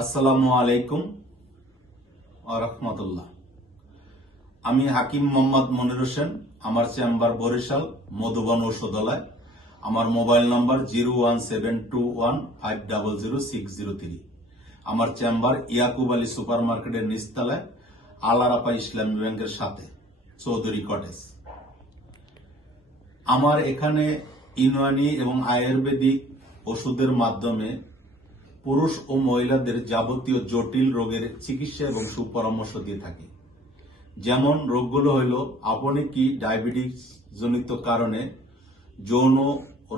আসসালামু আলাইকুম ওয়া রাহমাতুল্লাহ। আমি হাকিম মোহাম্মদ মনির হোসেন। আমার চেম্বার বরিশাল মধুবন ঔষধালয়। আমার মোবাইল নম্বর 01721500603। আমার চেম্বার ইয়াকুব আলী সুপার মার্কেটের নিচতলায়, আলারাপা ইসলামী ব্যাংকের সাথে, চৌধুরী কটেজ। আমার এখানে ইউনানি এবং আয়ুর্বেদিক ওষুধের মাধ্যমে পুরুষ ও মহিলাদের যাবতীয় জটিল রোগের চিকিৎসা এবং সুপরামর্শ দিয়ে থাকি। যেমন রোগগুলো হইল, আপনি কি ডায়াবেটিস জনিত কারণে যৌন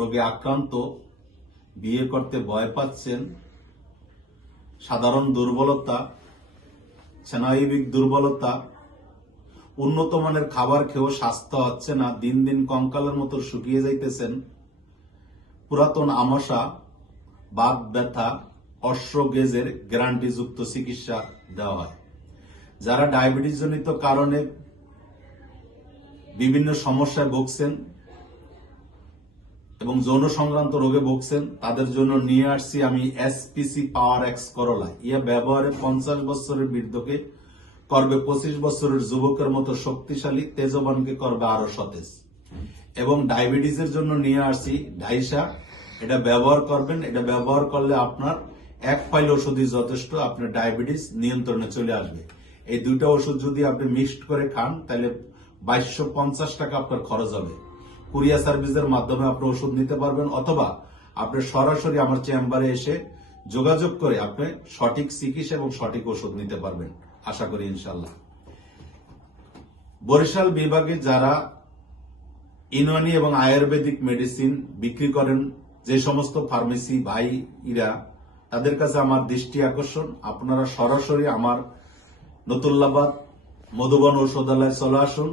রোগে আক্রান্ত, বিয়ে করতে ভয় পাচ্ছেন, সাধারণ দুর্বলতা, স্নায়বিক দুর্বলতা, উন্নত মানের খাবার খেয়েও স্বাস্থ্য হচ্ছে না, দিন দিন কঙ্কালের মতো শুকিয়ে যাইতেছেন, পুরাতন আমাশা, বাত ব্যথা, অশ্ব-গেজের গ্যারান্টিযুক্ত চিকিৎসা দেওয়া হয়। যারা ডায়াবেটিস জনিত কারণে বিভিন্ন সমস্যায় ভুগছেন এবং যৌন সংক্রান্ত রোগে ভুগছেন, তাদের জন্য নিয়ে আসছি আমি এসপিসি পাওয়ার এক্স করলা। ইয়া ব্যবহারে 50 বছরের বৃদ্ধকে করবে 25 বছরের যুবকের মতো শক্তিশালী, তেজবানকে করবে আরো সতেজ। এবং ডায়াবেটিসের জন্য নিয়ে আসছি ঢাইসা। এটা ব্যবহার করবেন, এটা ব্যবহার করলে আপনার এক ফাইল ওষুধই যথেষ্ট, আপনার ডায়াবেটিস নিয়ন্ত্রণে চলে আসবে। এই দুইটা ওষুধ যদি আপনি মিক্সড করে খান, তাহলে 2250 টাকা আপনার খরচ হবে। কুরিয়ার সার্ভিসের মাধ্যমে আপনি ওষুধ নিতে পারবেন, অথবা আপনি সরাসরি আমার চেম্বারে এসে যোগাযোগ করে আপনি সঠিক চিকিৎসা এবং সঠিক ওষুধ নিতে পারবেন, আশা করি ইনশাল্লাহ। বরিশাল বিভাগে যারা ইউনানি এবং আয়ুর্বেদিক মেডিসিন বিক্রি করেন, যে সমস্ত ফার্মেসি ভাইরা, তাদের কাছে আমার দৃষ্টি আকর্ষণ, আপনারা সরাসরি আমার নতুল্লাবাদ মধুবন ঔষধালয়ে চলে আসুন।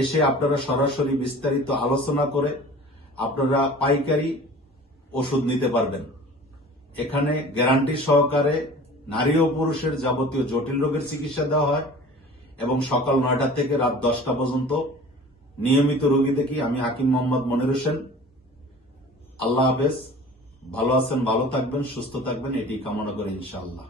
এসে আপনারা সরাসরি বিস্তারিত আলোচনা করে আপনারা পাইকারি ওষুধ নিতে পারবেন। এখানে গ্যারান্টি সহকারে নারী ও পুরুষের যাবতীয় জটিল রোগের চিকিৎসা দেওয়া হয় এবং সকাল 9টা থেকে রাত 10টা পর্যন্ত নিয়মিত রোগী দেখি। আমি হাকিম মোহাম্মদ মনির হোসেন। আল্লাহ হাফেজ। ভালো আছেন, ভালো থাকবেন, সুস্থ থাকবেন, এটি কামনা করি ইনশাআল্লাহ।